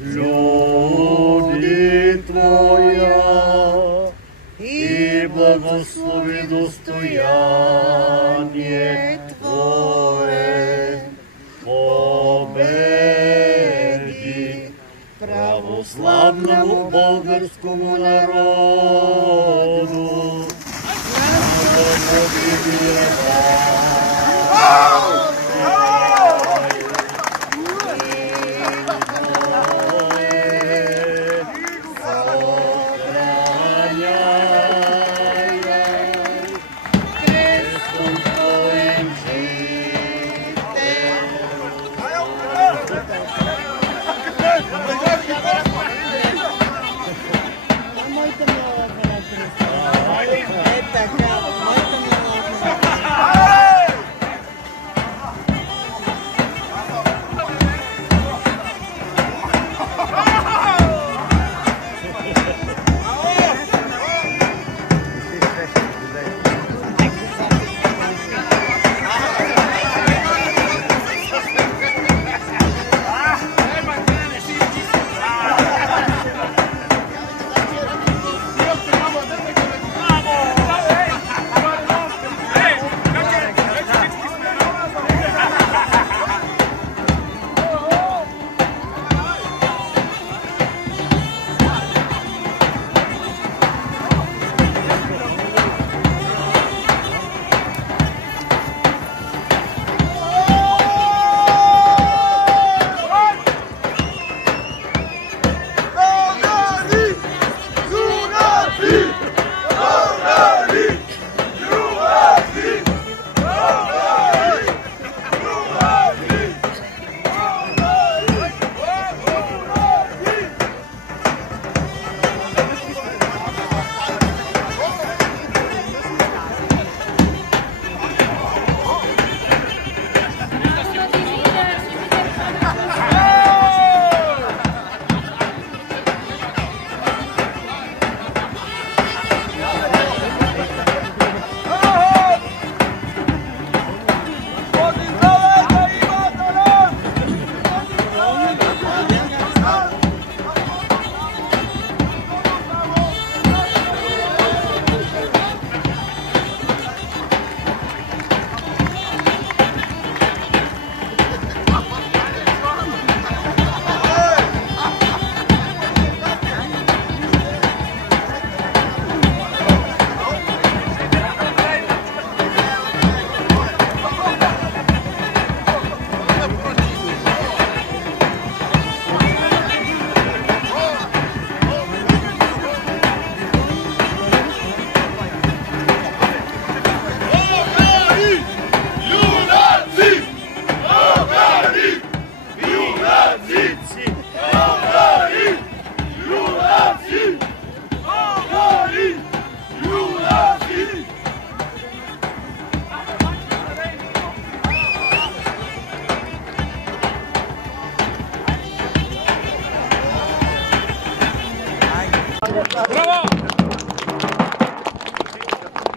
люди Твоя и благослови достояние Твое, победи православному българскому народу.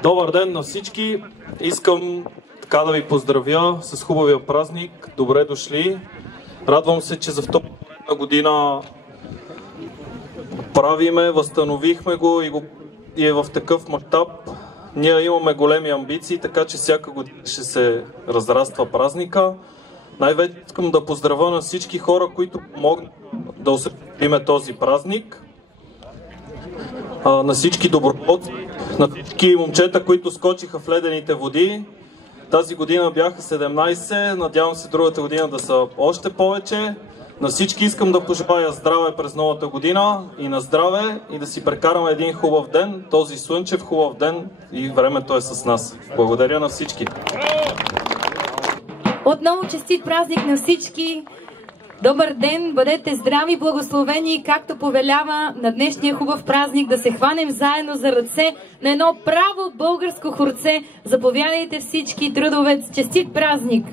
Добър ден на всички! Искам така да ви поздравя с хубавия празник. Добре дошли! Радвам се, че за втора година правиме, възстановихме го и е в такъв мащаб. Ние имаме големи амбиции, така че всяка година ще се разраства празника. Най-вече искам да поздравя на всички хора, които помогнат да осъществиме този празник. На всички доброволци, на всички момчета, които скочиха в ледените води. Тази година бяха 17, надявам се другата година да са още повече. На всички искам да пожелая здраве през новата година и на здраве и да си прекараме един хубав ден, този слънчев хубав ден и времето е с нас. Благодаря на всички! Отново честит празник на всички! Добър ден, бъдете здрави, благословени, както повелява на днешния хубав празник да се хванем заедно за ръце на едно право българско хорце. Заповядайте всички, трудовец, честит празник!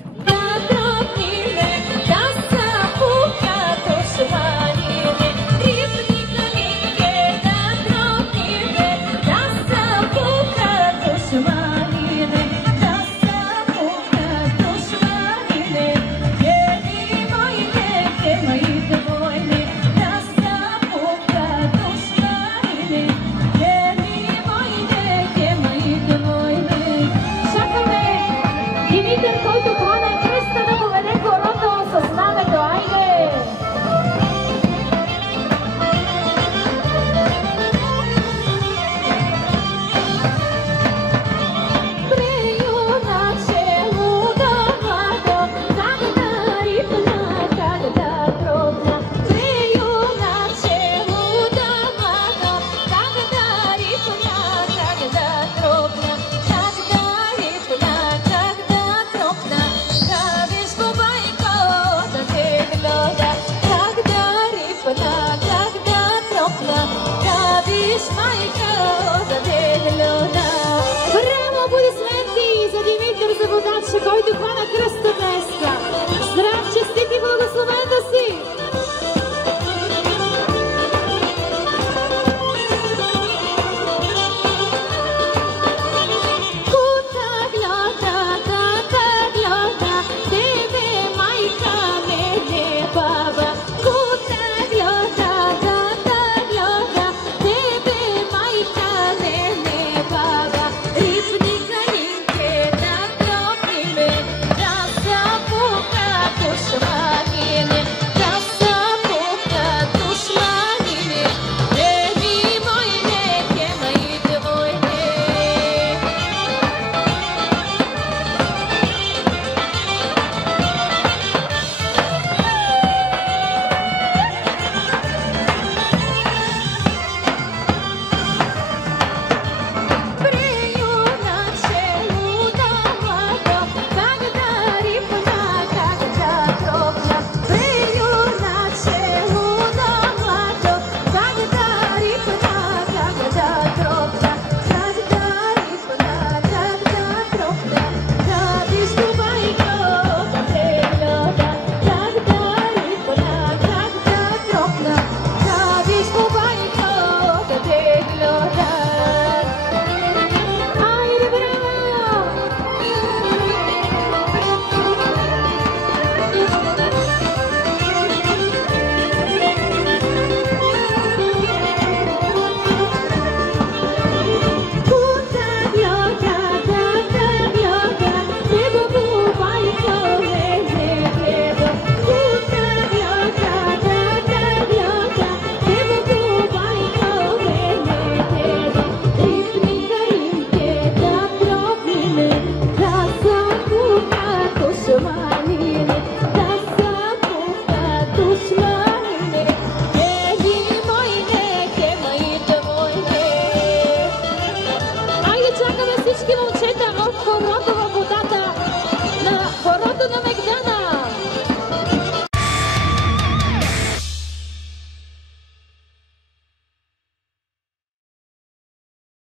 Богдана!